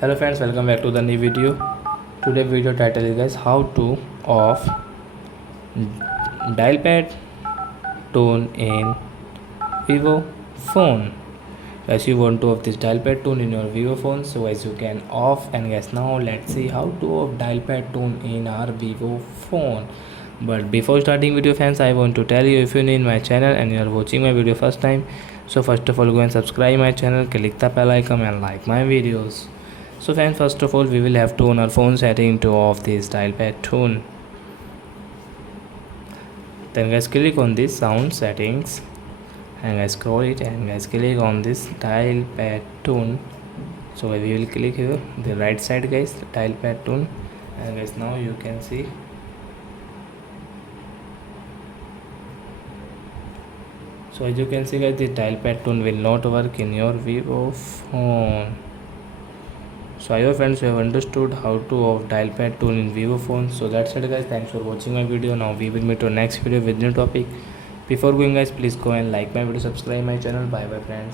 Hello friends, welcome back to the new video. Today video title is guys how to off dial pad tone in Vivo phone. Guys, you want to off this dial pad tone in your Vivo phone, so as you can off. And guys, now let's see how to off dial pad tone in our Vivo phone. But before starting video fans, I want to tell you, if you're new in my channel and you are watching my video first time, so first of all go and subscribe my channel, click the bell icon and like my videos. So friends, first of all we will have to on our phone setting to off this dial pad tone. Then guys click on this sound settings and guys scroll it and guys click on this dial pad tone. So we will click here the right side guys, dial pad tone, and guys now you can see. So as you can see guys, the dial pad tone will not work in your Vivo phone. So I hope friends you have understood how to off dial pad tone in Vivo phone. So that's it guys, thanks for watching my video. Now we will meet our next video with new topic. Before going guys, please go and like my video, subscribe my channel. Bye bye friends.